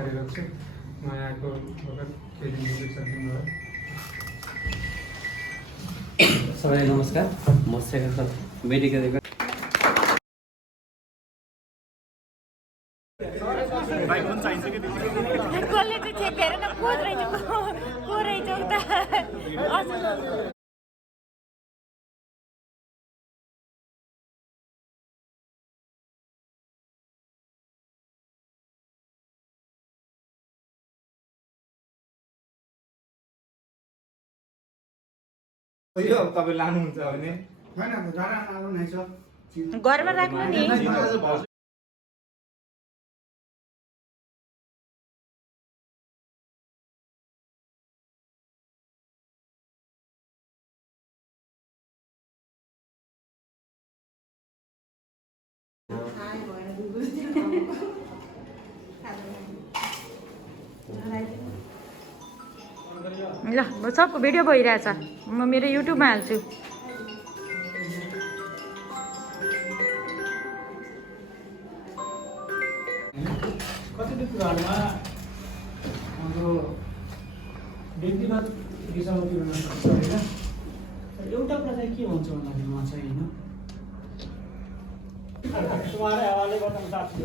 कार्यरत छु। म यहाँको भगत केही दिन दिनुभयो। सबैलाई नमस्कार, म शेखर मेडिकल यो तपाईँ लानुहुन्छ भने घरमा राख्नु नि। ल सबको भिडियो भइरहेछ, म मेरो युट्युबमा हाल्छु। कतिपय कुराहरूमा हाम्रो व्यक्तिगत दिशामा पुर्याउन सक्छ होइन। एउटा कुरा चाहिँ के हुन्छ भन्दाखेरिमा चाहिँ होइन, तुम्हारे हवाले गर्दा साथी